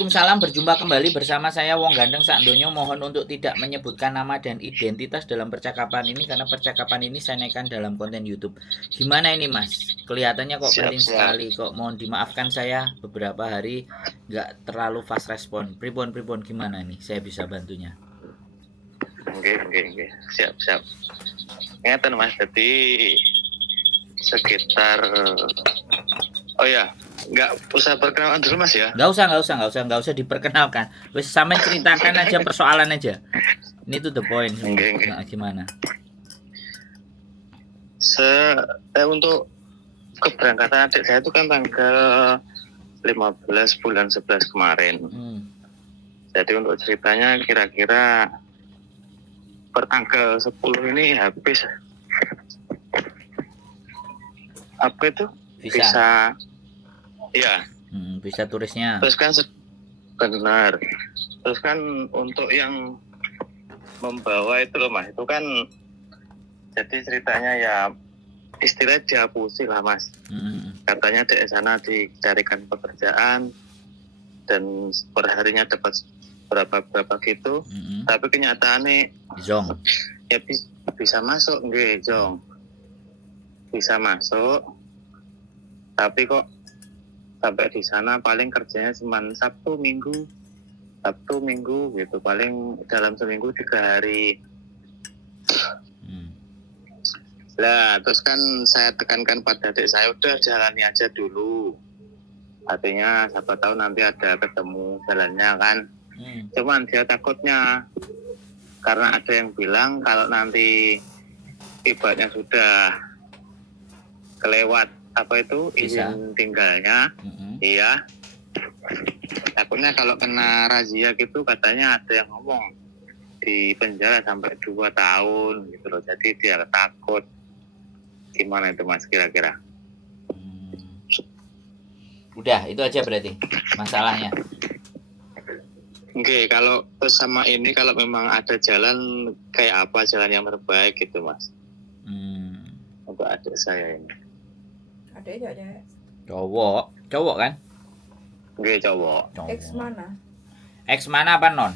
Waalaikumsalam, berjumpa kembali bersama saya Wong Gandeng Sakdonyo. Mohon untuk tidak menyebutkan nama dan identitas dalam percakapan ini karena percakapan ini saya naikkan dalam konten YouTube. Gimana ini Mas? Kelihatannya kok Siap, penting siap. sekali. Kok mohon dimaafkan saya beberapa hari nggak terlalu fast respon. Pripon gimana nih? Saya bisa bantunya. Oke. Siap, siap. Ngeten Mas, jadi sekitar oh ya, nggak usah perkenalan dulu Mas ya. Nggak usah diperkenalkan. Wes sampe ceritakan aja persoalan aja. Ini tuh the point. Oke. Nah, gimana? Untuk keberangkatan adik saya itu kan tanggal 15 bulan 11 kemarin. Jadi untuk ceritanya kira-kira per tanggal 10 ini habis apa itu? Bisa ya. Bisa turisnya. Terus kan benar. Terus kan untuk yang membawa itu loh Mas, itu kan jadi ceritanya ya istilahnya dihapusi lah Mas. Katanya di sana dicarikan pekerjaan dan perharinya dapat berapa gitu. Tapi kenyataannya Zong ya bisa masuk nggih Jong. Bisa masuk. Tapi kok sampai di sana paling kerjanya cuma Sabtu Minggu gitu, paling dalam seminggu 3 hari. Lah terus kan saya tekankan pada adik saya, udah jalani aja dulu, artinya siapa tahu nanti ada ketemu jalannya kan. Cuman dia takutnya karena ada yang bilang kalau nanti ibaratnya sudah kelewat apa itu izin tinggalnya, iya, takutnya kalau kena razia gitu, katanya ada yang ngomong di penjara sampai 2 tahun gitu loh. Jadi dia takut. Gimana itu Mas kira-kira? Udah, itu aja berarti masalahnya. Oke, kalau sama ini kalau memang ada jalan kayak apa jalan yang terbaik gitu Mas? Untuk adik saya ini. Adiknya ada. Cowok kan? Oke, cowok. X mana? X mana apa non?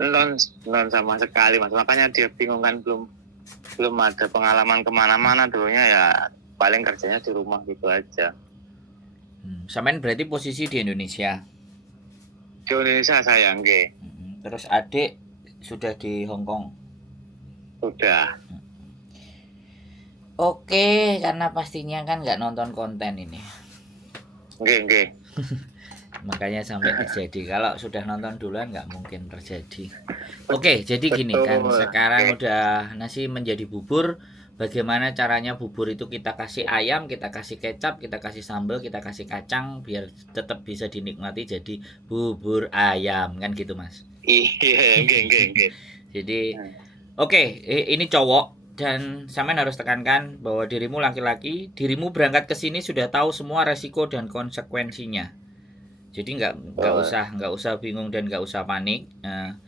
Non sama sekali Mas. Makanya dia bingung kan, belum ada pengalaman kemana-mana dulunya, ya paling kerjanya di rumah gitu aja. Sampean berarti posisi di Indonesia? Di Indonesia saya nggih. Terus adik sudah di Hong Kong? Sudah. Oke, karena pastinya kan nggak nonton konten ini. Nggih. Makanya sampai terjadi. Kalau sudah nonton duluan nggak mungkin terjadi. Oke, jadi gini kan, sekarang udah nasi menjadi bubur. Bagaimana caranya bubur itu kita kasih ayam, kita kasih kecap, kita kasih sambal, kita kasih kacang biar tetap bisa dinikmati jadi bubur ayam kan gitu Mas. Iya, nggih. Jadi oke, ini cowok dan sampean harus tekankan bahwa dirimu laki-laki, dirimu berangkat ke sini sudah tahu semua resiko dan konsekuensinya. Jadi nggak usah bingung dan nggak usah panik. Nah,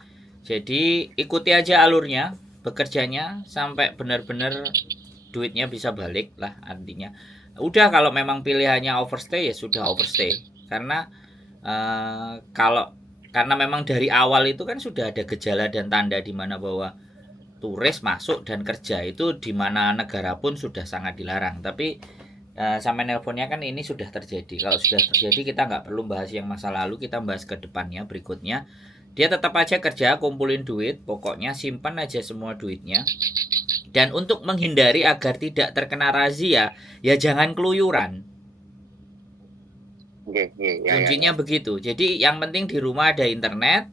jadi ikuti aja alurnya, bekerjanya sampai benar-benar duitnya bisa balik lah artinya. Udah kalau memang pilihannya overstay ya sudah overstay. Karena karena memang dari awal itu kan sudah ada gejala dan tanda di mana bahwa turis masuk dan kerja itu di mana negara pun sudah sangat dilarang. Tapi sampai nelponnya kan ini sudah terjadi. Kalau sudah terjadi kita nggak perlu bahas yang masa lalu, kita bahas ke depannya berikutnya. Dia tetap aja kerja, kumpulin duit, pokoknya simpan aja semua duitnya. Dan untuk menghindari agar tidak terkena razia, ya jangan keluyuran. Kuncinya begitu. Jadi yang penting di rumah ada internet,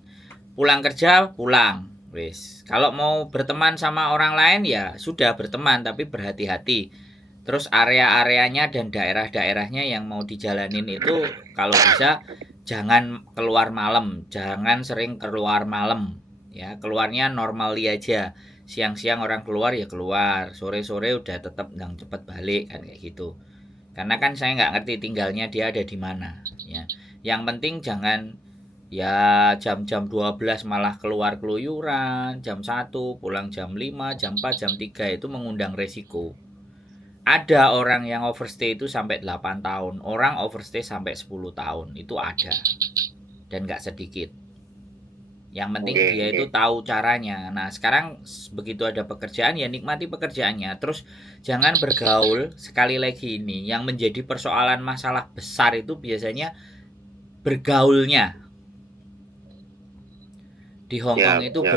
pulang kerja pulang. Wis. Kalau mau berteman sama orang lain ya sudah berteman tapi berhati-hati. Terus area-areanya dan daerah-daerahnya yang mau dijalanin itu kalau bisa jangan keluar malam, jangan sering keluar malam. Ya, keluarnya normally aja. Siang-siang orang keluar ya keluar, sore-sore udah tetap nggak cepet balik kan kayak gitu. Karena kan saya nggak ngerti tinggalnya dia ada di mana. Ya, yang penting jangan ya jam-jam 12 malah keluar keluyuran, jam 1 pulang jam 5, jam 4, jam 3 itu mengundang resiko. Ada orang yang overstay itu sampai 8 tahun, orang overstay sampai 10 tahun, itu ada. dan nggak sedikit. Yang penting Oke, dia oke. itu tahu caranya. Nah sekarang begitu ada pekerjaan ya nikmati pekerjaannya. Terus jangan bergaul, sekali lagi ini yang menjadi persoalan masalah besar itu biasanya bergaulnya. Di Hong Kong Siap, itu siap.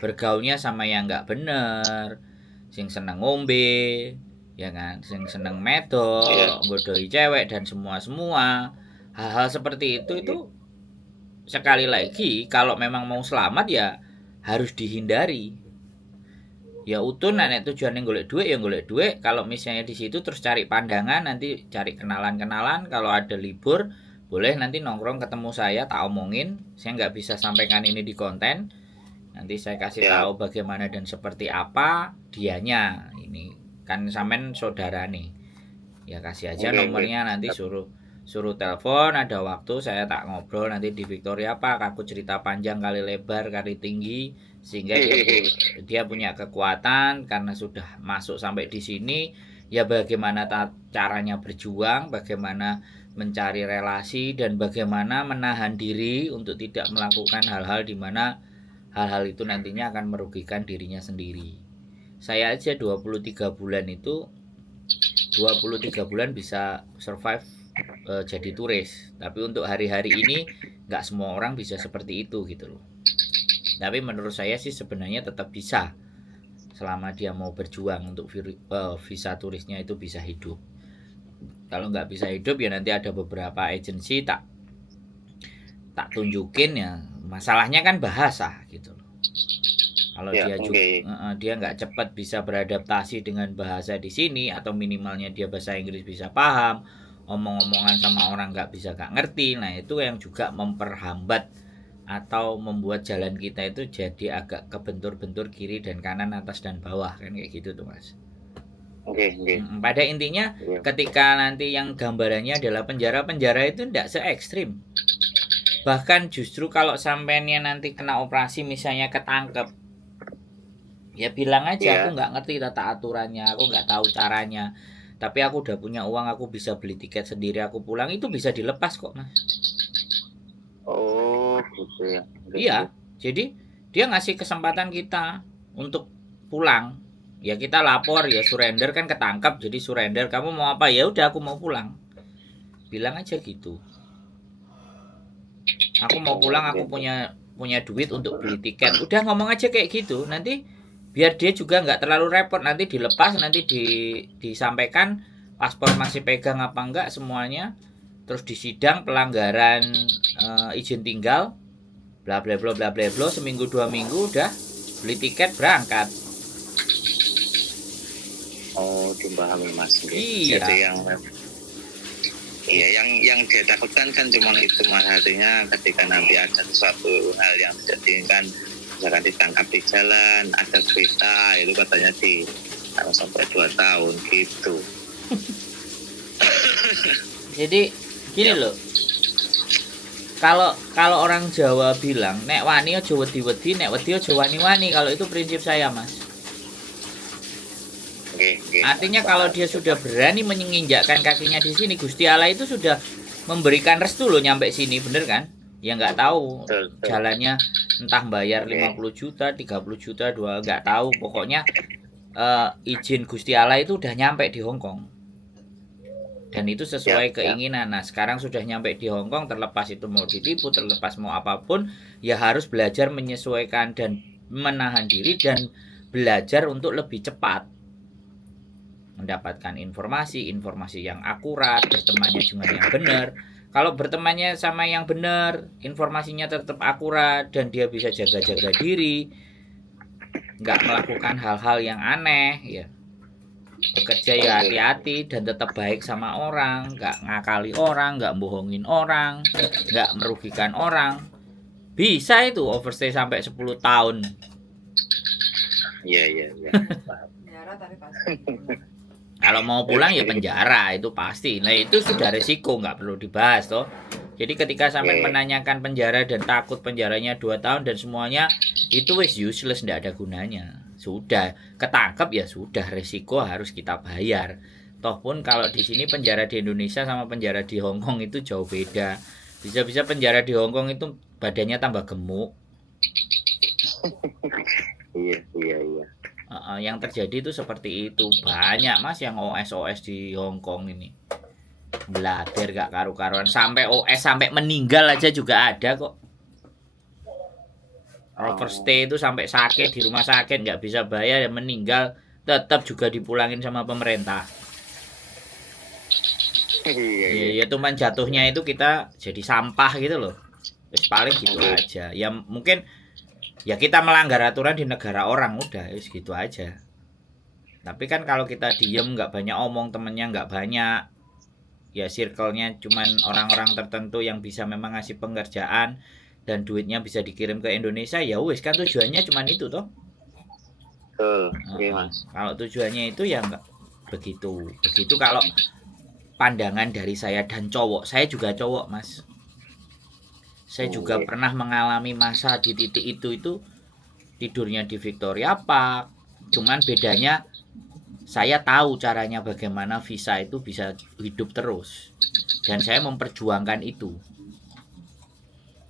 bergaulnya sama yang nggak bener, sing seneng ngombe, ya kan, sing seneng Iya. medok, bodohi cewek dan semua. Hal-hal seperti itu sekali lagi kalau memang mau selamat ya harus dihindari. Ya utuh nek tujuannya golek duit ya golek duit. Kalau misalnya di situ terus cari pandangan, nanti cari kenalan-kenalan. Kalau ada libur boleh nanti nongkrong ketemu saya, tak omongin. Saya nggak bisa sampaikan ini di konten. Nanti saya kasih Siap. tahu bagaimana dan seperti apa dianya. Ini kan sampean saudara nih. Ya kasih aja Oke, oke. nomornya, nanti suruh suruh telepon, ada waktu saya tak ngobrol nanti di Victoria Park, aku cerita panjang kali lebar kali tinggi sehingga dia punya kekuatan karena sudah masuk sampai di sini. Ya bagaimana caranya berjuang, bagaimana mencari relasi, dan bagaimana menahan diri untuk tidak melakukan hal-hal di mana hal-hal itu nantinya akan merugikan dirinya sendiri. Saya aja 23 bulan itu 23 bulan bisa survive jadi turis. Tapi untuk hari-hari ini nggak semua orang bisa seperti itu gitu loh. Tapi menurut saya sih sebenarnya tetap bisa selama dia mau berjuang untuk visa turisnya itu bisa hidup. Kalau nggak bisa hidup ya nanti ada beberapa agensi tak tunjukin ya. Masalahnya kan bahasa gitu loh. Kalau Ya, dia juga oke. dia nggak cepat bisa beradaptasi dengan bahasa di sini, atau minimalnya dia bahasa Inggris bisa paham, omong-omongan sama orang nggak ngerti, nah itu yang juga memperhambat atau membuat jalan kita itu jadi agak kebentur-bentur kiri dan kanan, atas dan bawah, kan kayak gitu tuh mas. Oke, oke. Pada intinya Iya. ketika nanti yang gambarannya adalah penjara itu tidak se ekstrim. Bahkan justru kalau sampainya nanti kena operasi misalnya ketangkep, ya bilang aja aku Iya. nggak ngerti tata aturannya, aku nggak tahu caranya, tapi aku udah punya uang, aku bisa beli tiket sendiri, aku pulang, itu bisa dilepas kok mas. Oh, gitu ya. Oke, Iya, oke. jadi dia ngasih kesempatan kita untuk pulang. Ya kita lapor, ya surrender, kan ketangkap jadi surrender, kamu mau apa, ya udah aku mau pulang, bilang aja gitu, aku mau Oh, pulang, oke, aku oke. punya duit untuk beli tiket, udah ngomong aja kayak gitu. Nanti biar dia juga nggak terlalu repot, nanti dilepas, nanti disampaikan paspor masih pegang apa enggak semuanya, terus disidang pelanggaran izin tinggal, bla bla bla bla bla bla, seminggu 2 minggu udah beli tiket berangkat. Oh, dipahami Mas. Iya. Jadi yang dia takutkan kan cuma itu Mas, artinya ketika nanti ada sesuatu hal yang tidak diinginkan, misalkan ditangkap di jalan, ada berita itu katanya sampai 2 tahun gitu. Jadi gini loh, kalau orang Jawa bilang nek wani aja wedi-wedi, nek wedi aja wani-wani, kalau itu prinsip saya mas. Oke. Artinya kalau dia sudah berani menginjakkan kakinya di sini, Gusti Allah itu sudah memberikan restu loh nyampe sini, bener kan? Ya nggak tahu Betul. jalannya, entah bayar 50 juta, 30 juta, nggak tahu. Pokoknya izin Gusti Allah itu udah nyampe di Hong Kong. Dan itu sesuai keinginan. Nah sekarang sudah nyampe di Hong Kong, terlepas itu mau ditipu, terlepas mau apapun, ya harus belajar menyesuaikan dan menahan diri, dan belajar untuk lebih cepat mendapatkan informasi yang akurat, bertemannya dengan yang benar. Kalau bertemannya sama yang benar, informasinya tetap akurat, dan dia bisa jaga-jaga diri, nggak melakukan hal-hal yang aneh, ya bekerja ya hati-hati dan tetap baik sama orang, nggak ngakali orang, nggak bohongin orang, nggak merugikan orang, bisa itu overstay sampai 10 tahun. Iya. Penjara tapi pasti. Kalau mau pulang ya penjara, itu pasti. Nah itu sudah resiko, nggak perlu dibahas toh. Jadi ketika sampai menanyakan penjara dan takut penjaranya 2 tahun dan semuanya, itu wis useless, nggak ada gunanya. Sudah ketangkep ya sudah, resiko harus kita bayar. Toh pun kalau di sini penjara di Indonesia sama penjara di Hong Kong itu jauh beda. Bisa-bisa penjara di Hong Kong itu badannya tambah gemuk. Iya. Yang terjadi itu seperti itu. Banyak Mas yang OS di Hong Kong ini. Belajar gak karu-karuan. Sampai OS sampai meninggal aja juga ada kok. Overstay itu sampai sakit di rumah sakit nggak bisa bayar dan meninggal, tetap juga dipulangin sama pemerintah. Iya. Ya cuman jatuhnya itu kita jadi sampah gitu loh. Wis paling gitu aja. Ya mungkin ya kita melanggar aturan di negara orang udah wis gitu aja. Tapi kan kalau kita diem nggak banyak omong, temennya nggak banyak, ya circle-nya cuman orang-orang tertentu yang bisa memang ngasih pengerjaan dan duitnya bisa dikirim ke Indonesia, ya wis kan tujuannya cuman itu toh. Betul. Oke, Mas. Kalau tujuannya itu ya enggak begitu. Begitu kalau pandangan dari saya dan cowok. Saya juga cowok, Mas. Saya juga pernah mengalami masa di titik itu tidurnya di Victoria Park. Cuman bedanya saya tahu caranya bagaimana visa itu bisa hidup terus. Dan saya memperjuangkan itu.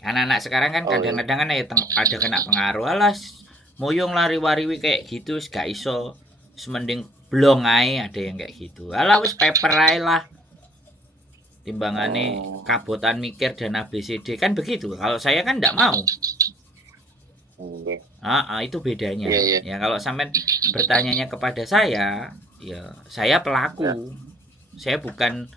Anak-anak sekarang kan kadang-kadang kan ada kena pengaruh, alas moyong lari-wariwi kayak gitu gak iso, semending blong ae, ada yang kayak gitu. Alah wis paper ae lah, timbangane kabotan mikir dan ABCD kan begitu. Kalau saya kan ndak mau. Itu bedanya. Ya kalau sampean bertanyanya kepada saya, ya saya pelaku. Saya bukan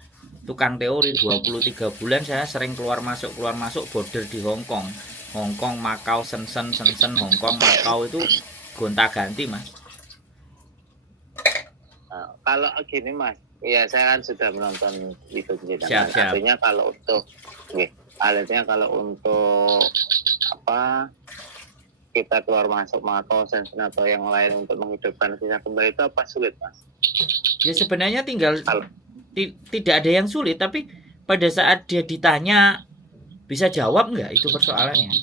tukang teori. 23 bulan saya sering keluar masuk border di Hong Kong. Hong Kong, Makau, Shenzhen, Hong Kong, Makau itu gonta-ganti, Mas. Kalau gini, Mas, ya saya kan sudah menonton itu siap. Artinya kalau untuk apa kita keluar masuk Makau, Shenzhen atau yang lain untuk menghidupkan visa kembali itu apa sulit, Mas? Ya sebenarnya tinggal tidak ada yang sulit, tapi pada saat dia ditanya bisa jawab nggak, itu persoalannya.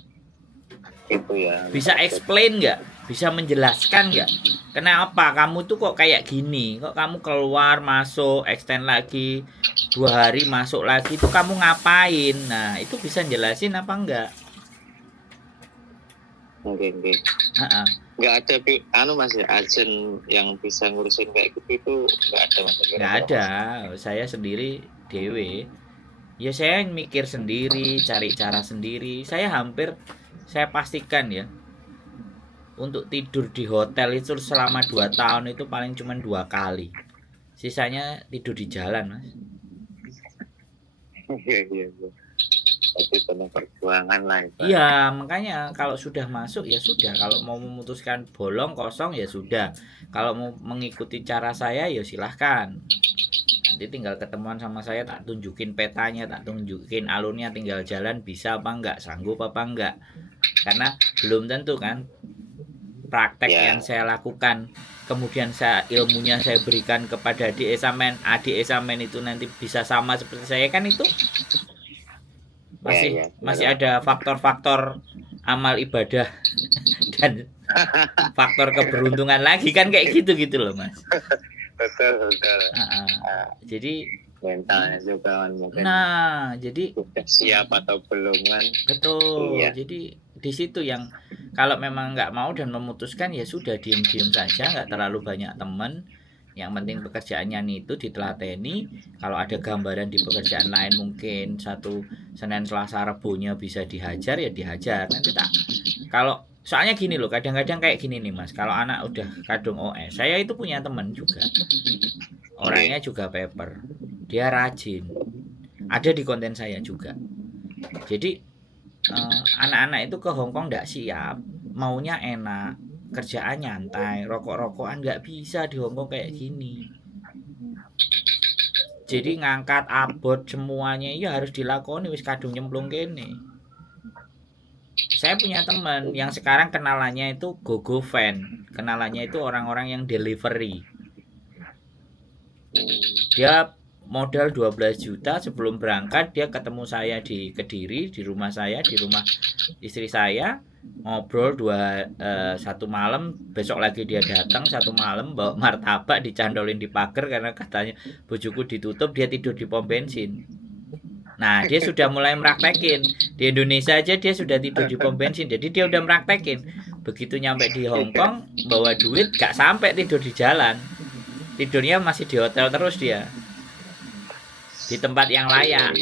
Itu ya. Bisa explain nggak, bisa menjelaskan nggak, kenapa kamu tuh kok kayak gini, kok kamu keluar masuk extend lagi 2 hari masuk lagi, itu kamu ngapain? Nah itu bisa jelasin apa enggak? Oke. Nggak ada Mas ya, agen yang bisa ngurusin kayak gitu itu nggak ada, Mas? Nggak ada, saya sendiri dewe. Ya saya mikir sendiri, cari cara sendiri. Saya pastikan ya, untuk tidur di hotel itu selama 2 tahun itu paling cuma 2 kali. Sisanya tidur di jalan, Mas. Iya. Tapi penuh perjuangan lah itu. Iya, makanya kalau sudah masuk ya sudah. Kalau mau memutuskan bolong kosong ya sudah. Kalau mau mengikuti cara saya ya silahkan. Nanti tinggal ketemuan sama saya, tak tunjukin petanya, tak tunjukin alurnya, tinggal jalan bisa apa enggak, sanggup apa enggak. Karena belum tentu kan praktek yang saya lakukan, kemudian ilmunya saya berikan kepada adik esamen itu nanti bisa sama seperti saya, kan itu masih ada faktor-faktor amal ibadah dan faktor keberuntungan lagi kan, kayak gitu loh, Mas. Betul. Jadi mentalnya juga mungkin. Nah, jadi siap atau belum kan. Betul. Iya. Jadi di situ yang kalau memang nggak mau dan memutuskan ya sudah, diem saja, nggak terlalu banyak teman. Yang penting pekerjaannya itu ditelateni. Kalau ada gambaran di pekerjaan lain mungkin satu Senin Selasa Rebunya bisa dihajar ya dihajar. Nanti tak. Kalau soalnya gini loh, kadang-kadang kayak gini nih, Mas. Kalau anak udah kadung OS, saya itu punya teman juga. Orangnya juga paper. Dia rajin. Ada di konten saya juga. Jadi anak-anak itu ke Hong Kong nggak siap, maunya enak, kerjaan nyantai, rokok-rokokan, nggak bisa di Hong Kong kayak gini. Jadi ngangkat abot semuanya ya harus dilakoni, wis kadung nyemplung kene. Saya punya teman yang sekarang kenalannya itu GoGo fan, kenalannya itu orang-orang yang delivery. Dia modal 12 juta sebelum berangkat, dia ketemu saya di Kediri, di rumah saya, di rumah istri saya, ngobrol satu malam, besok lagi dia datang 1 malam bawa martabak dicandolin di pagar karena katanya bojoku ditutup, dia tidur di pom bensin. Nah, dia sudah mulai meraktekin. Di Indonesia aja dia sudah tidur di pom bensin. Jadi dia udah meraktekin. Begitu nyampe di Hong Kong, bawa duit gak sampai tidur di jalan. Tidurnya masih di hotel terus dia. Di tempat yang layak.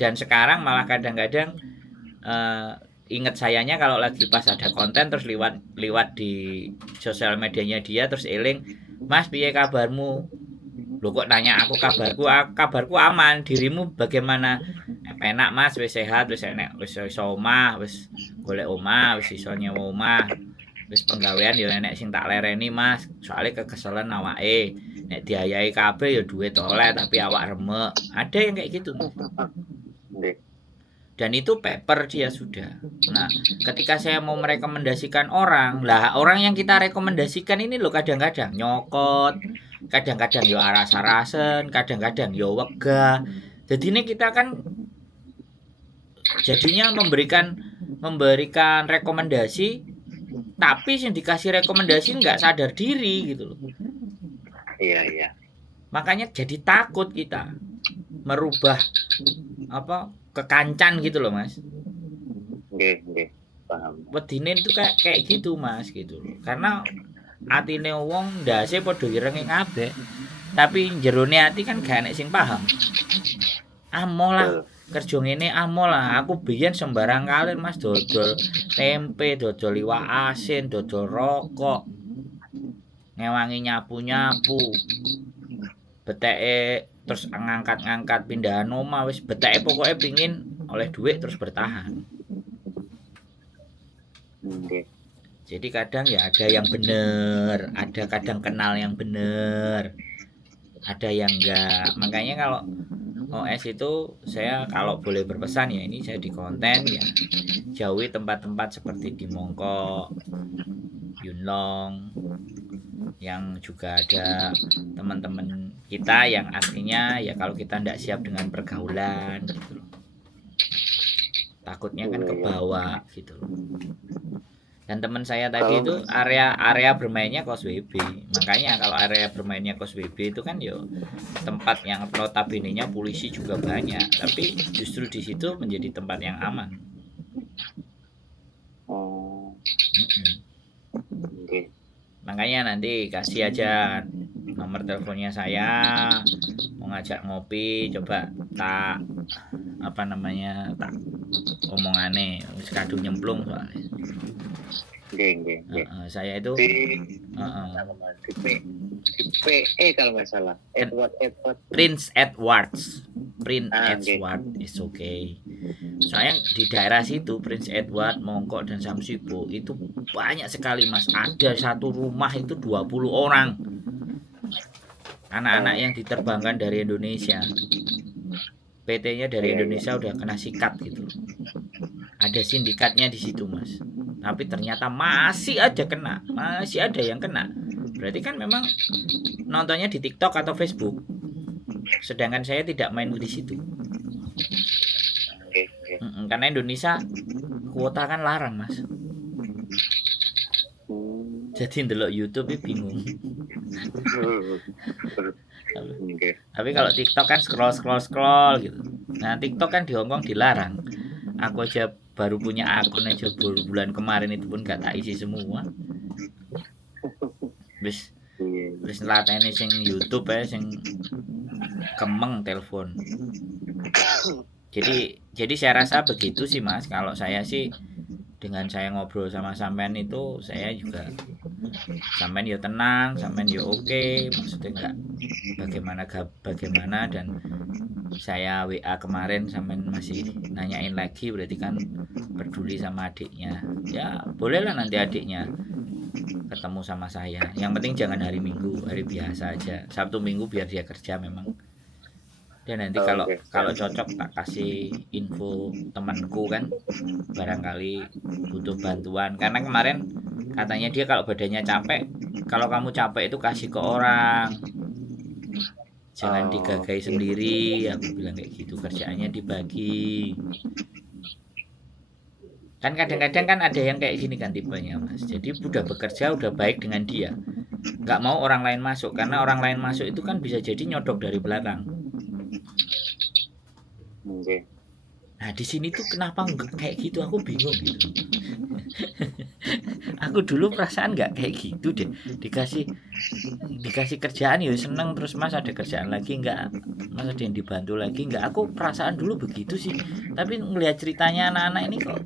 Dan sekarang malah kadang-kadang inget sayanya kalau lagi pas ada konten terus liwat di sosial medianya dia terus eling, "Mas, piye kabarmu?" Loh kok nanya aku kabarku aman, dirimu bagaimana? Enak Mas, wis sehat, wis enek, wis iso omah, wis golek omah, wis iso nyewa omah. Wis penggawean ya enek sing tak lereni Mas, soalnya kekeselen awake. Nek diayahi kabeh ya duit oleh tapi awak remek. Ada yang kayak gitu. Dan itu paper dia sudah. Nah, ketika saya mau merekomendasikan orang, lah orang yang kita rekomendasikan ini loh kadang-kadang nyokot, kadang-kadang yo aras-arasen, kadang-kadang yo wegah. Jadi ini kita kan jadinya memberikan rekomendasi, tapi yang dikasih rekomendasi nggak sadar diri gitu loh. Iya. Makanya jadi takut kita merubah kekancan gitu loh Mas. Nggih, paham. Wedine itu kayak gitu Mas gitu loh. Karena atine wong ndase padha irenge kabeh. Tapi jerone ati kan gak enek sing paham. Amo lah, kerja ngene amo lah. Aku biyen sembarang kali Mas dodol tempe, dodol iwak asin, dodol rokok. Ngewangi nyapu-nyapu. Beteke terus ngangkat-ngangkat pindahan omah wis beteke pokoknya pingin oleh duit terus bertahan. Jadi kadang ya ada yang bener, ada kadang kenal yang bener, ada yang enggak. Makanya kalau OS itu saya kalau boleh berpesan ya ini saya di konten ya jauhi tempat-tempat seperti di Mongkok, Yunlong, yang juga ada teman-teman kita yang artinya ya kalau kita tidak siap dengan pergaulan gitu loh. Takutnya kan ke bawah gitu loh. Dan teman saya tadi itu area bermainnya kos WB. Makanya kalau area bermainnya kos WB itu kan yo tempat yang notabene-nya polisi juga banyak, tapi justru di situ menjadi tempat yang aman. Makanya nanti kasih aja nomor teleponnya saya, mau ngajak ngopi, coba tak tak omongane wis kadung nyemplung soalnya. Nggih. Saya itu PE kalau nggak salah. Prince Edward is okay. Soalnya di daerah situ Prince Edward, Mongkok dan Samsibo itu banyak sekali Mas. Ada satu rumah itu 20 orang. Anak-anak yang diterbangkan dari Indonesia. PT-nya dari Indonesia udah kena sikat gitu. Ada sindikatnya di situ Mas. Tapi ternyata masih ada yang kena. Berarti kan memang nontonnya di TikTok atau Facebook. Sedangkan saya tidak main di situ. Karena Indonesia kuota kan larang Mas. Jadi ndelok YouTube bingung. Tapi kalau TikTok kan scroll gitu. Nah TikTok kan di Hongkong dilarang. Aku aja baru punya akun aja bulan kemarin itu pun gak tak isi semua. Wis latene sing YouTube sing kemeng telepon. Jadi saya rasa begitu sih Mas. Kalau saya sih dengan saya ngobrol sama sampean itu saya juga sampean ya tenang, sampean ya oke, maksudnya enggak bagaimana dan saya WA kemarin sampean masih nanyain lagi berarti kan peduli sama adiknya. Ya, bolehlah nanti adiknya ketemu sama saya. Yang penting jangan hari Minggu, hari biasa aja. Sabtu Minggu biar dia kerja memang. Dan nanti kalau cocok tak kasih info temanku kan barangkali butuh bantuan karena kemarin katanya dia kalau badannya capek, kalau kamu capek itu kasih ke orang, jangan digagai sendiri. Aku bilang kayak gitu, kerjaannya dibagi. Kan kadang-kadang kan ada yang kayak gini kan tipenya Mas. Jadi udah bekerja udah baik dengan dia, nggak mau orang lain masuk karena orang lain masuk itu kan bisa jadi nyodok dari belakang. Nah di sini tuh kenapa nggak kayak gitu, aku bingung gitu. Aku dulu perasaan nggak kayak gitu deh, dikasih kerjaan ya seneng, terus mas ada kerjaan lagi nggak, mas ada yang dibantu lagi nggak, aku perasaan dulu begitu sih. Tapi ngelihat ceritanya anak-anak ini kok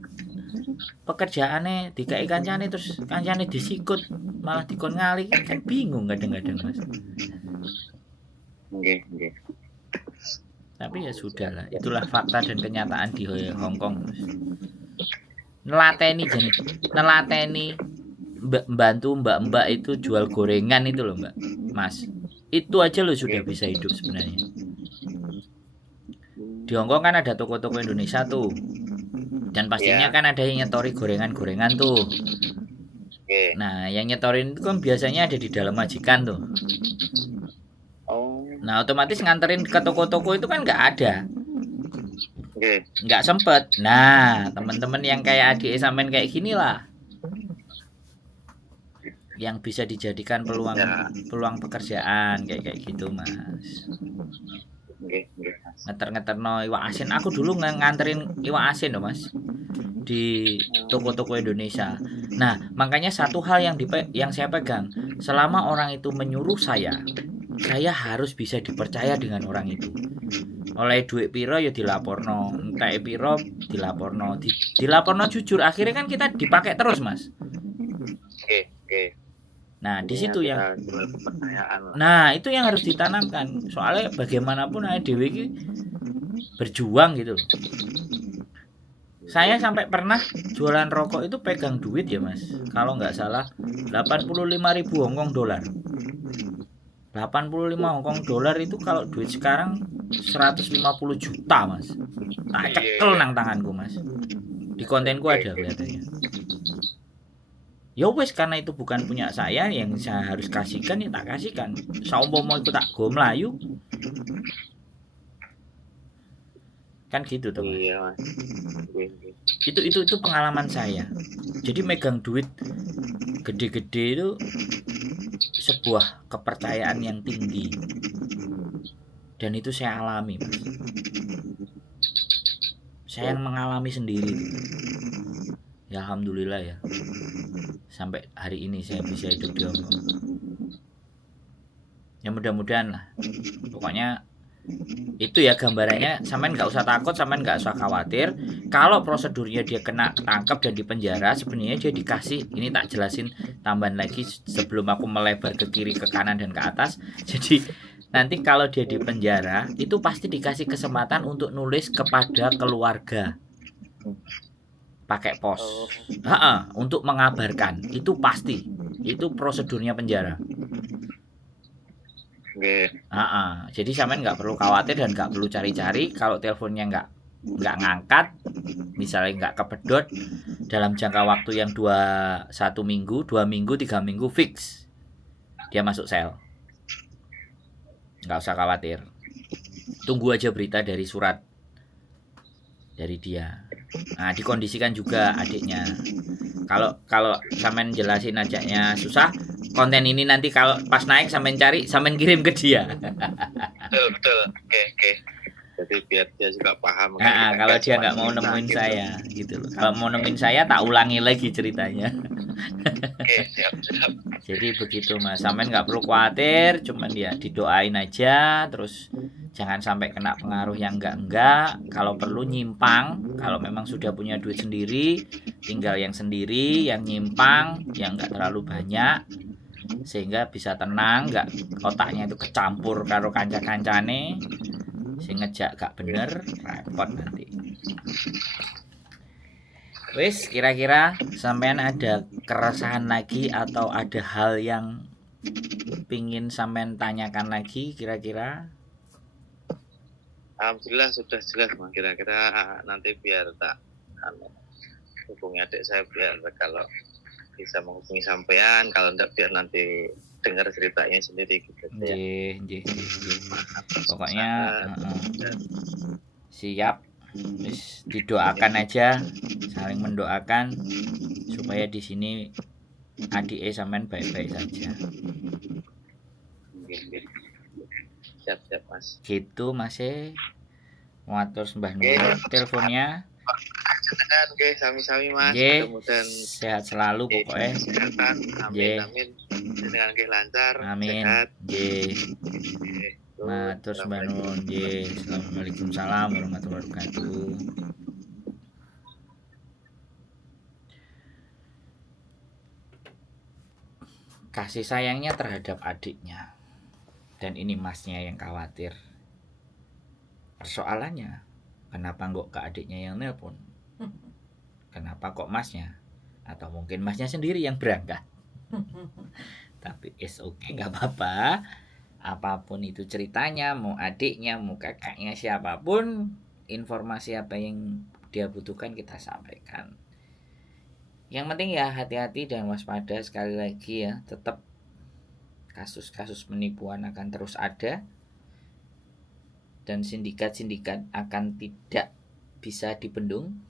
pekerjaannya dikai kancane, terus kancane disikut malah dikon ngali, kan bingung kadang-kadang mas. Nggih. Tapi ya sudah lah, itulah fakta dan kenyataan di Hong Kong. Nelateni bantu mbak-mbak itu jual gorengan itu loh mbak, mas. Itu aja lo sudah bisa hidup sebenarnya. Di Hong Kong kan ada toko-toko Indonesia tuh, dan pastinya kan ada yang nyetori gorengan-gorengan tuh. Nah yang nyetorin itu kan biasanya ada di dalam majikan tuh. Nah otomatis nganterin ke toko-toko itu kan nggak ada, nggak sempet. Nah teman-teman yang kayak adik sampean kayak gini lah, yang bisa dijadikan peluang pekerjaan kayak gitu mas. Ngeter no iwak asin, aku dulu nganterin iwak asin loh mas di toko-toko Indonesia. Nah makanya satu hal yang saya pegang, selama orang itu menyuruh saya harus bisa dipercaya dengan orang itu. Oleh duit piro ya dilaporno, entah piro dilaporno jujur, akhirnya kan kita dipakai terus mas. Nah di situ yang itu yang harus ditanamkan, soalnya bagaimanapun dewe ini berjuang gitu loh. Saya sampai pernah jualan rokok itu pegang duit ya mas, kalau nggak salah 85.000 Hongkong dolar. 85 Hongkong dolar itu kalau duit sekarang 150 juta mas. Tak cekel nang tanganku mas. Di kontenku ada kelihatannya. Ya wes, karena itu bukan punya saya, yang saya harus kasihkan ya tak kasihkan. Saumpama iku tak go mlayu. Kan gitu tuh mas. Iya mas. Itu pengalaman saya. Jadi megang duit gede-gede itu sebuah kepercayaan yang tinggi, dan itu saya alami mas. Saya yang mengalami sendiri gitu. Ya alhamdulillah ya, sampai hari ini saya bisa hidup di Hong Kong. Ya mudah-mudahan lah, pokoknya itu ya gambarannya. Sampean nggak usah takut, sampean nggak usah khawatir. Kalau prosedurnya dia kena tangkap dan dipenjara, sebenarnya dia dikasih, ini tak jelasin tambahan lagi sebelum aku melebar ke kiri, ke kanan, dan ke atas. Jadi nanti kalau dia di penjara itu pasti dikasih kesempatan untuk nulis kepada keluarga pakai pos, untuk mengabarkan. Itu pasti, itu prosedurnya penjara. Jadi sampean nggak perlu khawatir dan nggak perlu cari-cari. Kalau teleponnya nggak ngangkat, misalnya nggak kepedot dalam jangka waktu yang 1 minggu, 2 minggu, 3 minggu, fix dia masuk sel. Nggak usah khawatir, tunggu aja berita dari surat dari dia. Nah dikondisikan juga adiknya. Kalau sampean jelasin ajaknya susah, konten ini nanti kalau pas naik sampean cari, sampean kirim ke dia. Betul. Oke. Jadi biar dia juga paham. Kalau dia nggak mau nemuin saya gitu loh. Kalau mau nemuin saya tak ulangi lagi ceritanya. Siap. Jadi begitu mas, sampean nggak perlu khawatir, cuman ya didoain aja, terus jangan sampai kena pengaruh yang enggak. Kalau perlu nyimpang, kalau memang sudah punya duit sendiri, tinggal yang sendiri, yang nyimpang, yang nggak terlalu banyak, sehingga bisa tenang, nggak otaknya itu kecampur karo kanca-kancane, sing ngejak gak bener, repot nanti. Wis, kira-kira sampean ada keresahan lagi atau ada hal yang pingin sampean tanyakan lagi kira-kira? Alhamdulillah sudah jelas mas. Kira-kira nanti biar tak hubungi adik saya, biar kalau bisa menghubungi sampean, kalau enggak biar nanti dengar ceritanya sendiri gitu. Nggih. Pokoknya siap. Wis, didoakan aja, saling mendoakan supaya di sini adik sampean baik-baik saja. Siap mas. Gitu mas. Matur sembah nuwun teleponnya. Jangan oke, sami-sami Mas. Nggih. Mudah-mudahan Sehat selalu pokoknya. kesehatan. Nggih. Amin. Dengan lancar, Amin. sehat. Nggih. Nggih. Matur sembah nuwun. Nggih. Waalaikumsalam warahmatullahi wabarakatuh. Kasih sayangnya terhadap adiknya. Dan ini masnya yang khawatir. Persoalannya, kenapa kok ke adiknya yang nelpon? Kenapa kok masnya? Atau mungkin masnya sendiri yang berangkat. Tapi it's okay, nggak apa-apa. Apapun itu ceritanya, mau adiknya, mau kakaknya, siapapun, informasi apa yang dia butuhkan kita sampaikan. Yang penting ya hati-hati dan waspada sekali lagi ya. Tetap kasus-kasus penipuan akan terus ada. Dan sindikat-sindikat akan tidak bisa dibendung.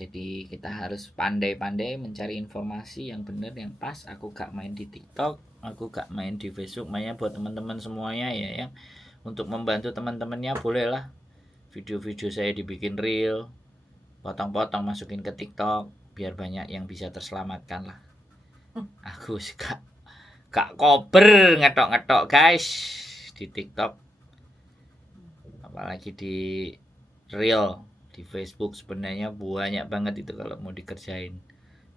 Jadi kita harus pandai-pandai mencari informasi yang benar, yang pas. Aku gak main di TikTok, aku gak main di Facebook. Makanya buat teman-teman semuanya ya, untuk membantu teman-temannya bolehlah video-video saya dibikin reel, potong-potong masukin ke TikTok biar banyak yang bisa terselamatkan lah. Aku gak kober ngetok-ngetok guys di TikTok, apalagi di reel. Di Facebook sebenarnya banyak banget itu kalau mau dikerjain.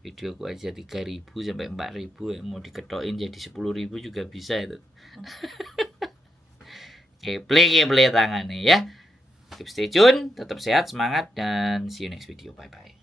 Videoku aja 3.000 sampai 4.000 ya, mau diketokin jadi 10.000 juga bisa itu. Keple tangannya ya. Keep stay tune, tetap sehat, semangat, dan see you next video. Bye bye.